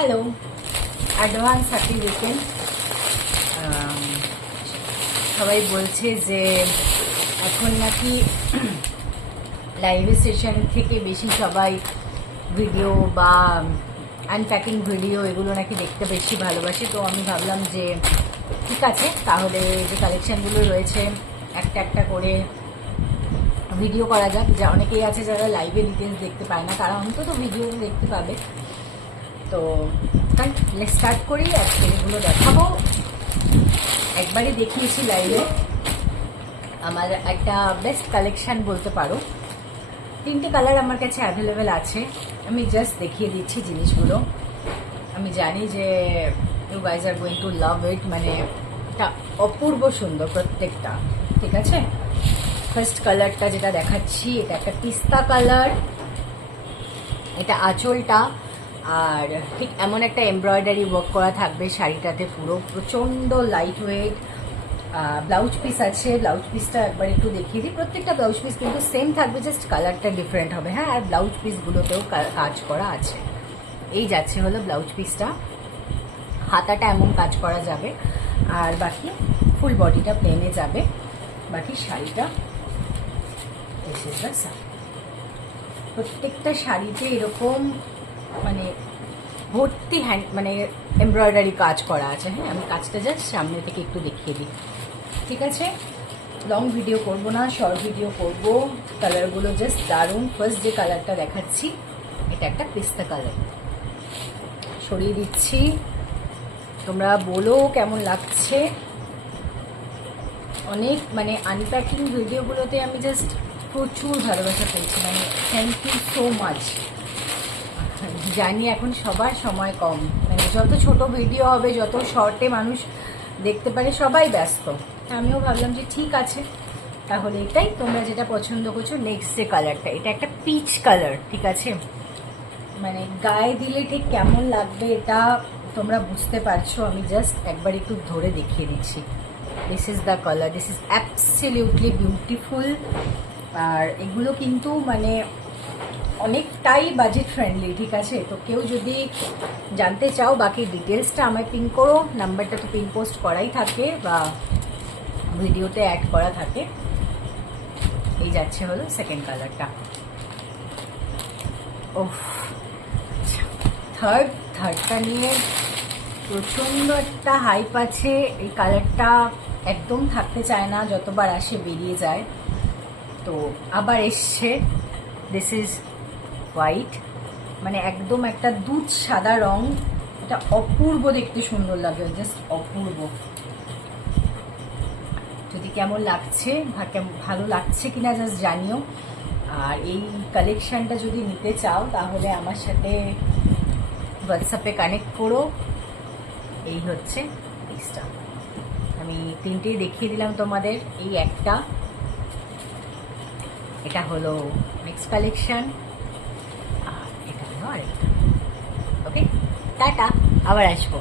Hello, advance happy weekend. সবাই বলছে যে এখন নাকি লাইভ সেশন থেকে বেশি সবাই ভিডিও বা আনপ্যাকিং ভিডিও এগুলো নাকি দেখতে বেশি ভালোবাসে। তো আমি ভাবলাম যে ঠিক আছে, তাহলে যে কালেকশানগুলো রয়েছে একটা একটা করে ভিডিও করা যাক। যা অনেকেই আছে যারা লাইভে ডিটেলস দেখতে পায় না, তারা অন্তত ভিডিও দেখতে পাবে। তো স্টার্ট করি, আজকে এগুলো দেখাবো। একবারই দেখিয়েছি লাইভে, আমার একটা বেস্ট কালেকশান বলতে পারো। 3টে কালার আমার কাছে অ্যাভেলেবেল আছে, আমি জাস্ট দেখিয়ে দিচ্ছি জিনিসগুলো। আমি জানি যে you guys are going to love it, মানে এটা অপূর্ব সুন্দর প্রত্যেকটা। ঠিক আছে, ফার্স্ট কালারটা যেটা দেখাচ্ছি, এটা একটা পিস্তা কালার। এটা আঁচলটা, আর ঠিক এমন একটা এমব্রয়ডারি ওয়ার্ক করা থাকবে শাড়িটাতে, পুরো প্রচণ্ড লাইট ওয়েট। ব্লাউজ পিস আছে, ব্লাউজ পিসটা একবার একটু দেখিয়ে দিই। প্রত্যেকটা ব্লাউজ পিস কিন্তু সেম থাকবে, জাস্ট কালারটা ডিফারেন্ট হবে। হ্যাঁ, আর ব্লাউজ পিসগুলোতেও কাজ করা আছে। এই যাচ্ছে হলো ব্লাউজ পিসটা, হাতাটা এমন কাজ করা যাবে, আর বাকি ফুল বডিটা প্লেনে যাবে। বাকি শাড়িটা প্রত্যেকটা শাড়িতে এরকম মানে ভর্তি মানে এমব্রয়ডারি কাজ করা আছে। হ্যাঁ, আমি কাজটা জাস্ট সামনে থেকে একটু দেখিয়ে দিই। ঠিক আছে, লং ভিডিও করব না, শর্ট ভিডিও করব। কালারগুলো জাস্ট দারুণ। ফার্স্ট যে কালারটা দেখাচ্ছি, এটা একটা পিস্তা কালার। সরিয়ে দিচ্ছি, তোমরা বলো কেমন লাগছে। অনেক মানে আনপ্যাকিং ভিডিওগুলোতে আমি জাস্ট প্রচুর ভালোবাসা পেয়েছি, মানে থ্যাংক ইউ সো মাচ। জানি এখন সবার সময় কম, মানে যত ছোট ভিডিও হবে, যত শর্টে মানুষ দেখতে পারে, সবাই ব্যস্ত। আমিও ভাবলাম যে ঠিক আছে, তাহলে এটাই তোমরা যেটা পছন্দ করছো। নেক্সট যে কালারটা, এটা একটা পিচ কালার। ঠিক আছে, মানে গায়ে দিলে ঠিক কেমন লাগবে এটা তোমরা বুঝতে পারছো। আমি জাস্ট একবার একটু ধরে দেখিয়ে দিচ্ছি। This is the colour, this is absolutely beautiful. আর এগুলো কিন্তু মানে অনেকটাই বাজেট ফ্রেন্ডলি। ঠিক আছে, তো কেউ যদি জানতে চাও বাকি ডিটেলসটা আমায় পিন করো, নাম্বারটা তো পিন পোস্ট করাই থাকে বা ভিডিওতে অ্যাড করা থাকে। এই যাচ্ছে হলো সেকেন্ড কালারটা। ও থার্ডটা নিয়ে প্রচণ্ড একটা হাইপ আছে। এই কালারটা একদম থাকতে চায় না, যতবার আসে বেরিয়ে যায়। তো আবার এসছে, দিস ইজ হোয়াইট, মানে একদম একটা দুধ সাদা রং। এটা অপূর্ব দেখতে, সুন্দর লাগে, জাস্ট অপূর্ব। যদি কেমন লাগছে, ভালো লাগছে কিনা জাস্ট জানিও। আর এই কালেকশানটা যদি নিতে চাও তাহলে আমার সাথে হোয়াটসঅ্যাপে কানেক্ট করো। এই হচ্ছে পিসটা, আমি 3টেই দেখিয়ে দিলাম তোমাদের। এই একটা, এটা হলো নেক্সট কালেকশান, আর এটা হলো আরেকটা। ওকে, টাটা, আবার আসবো।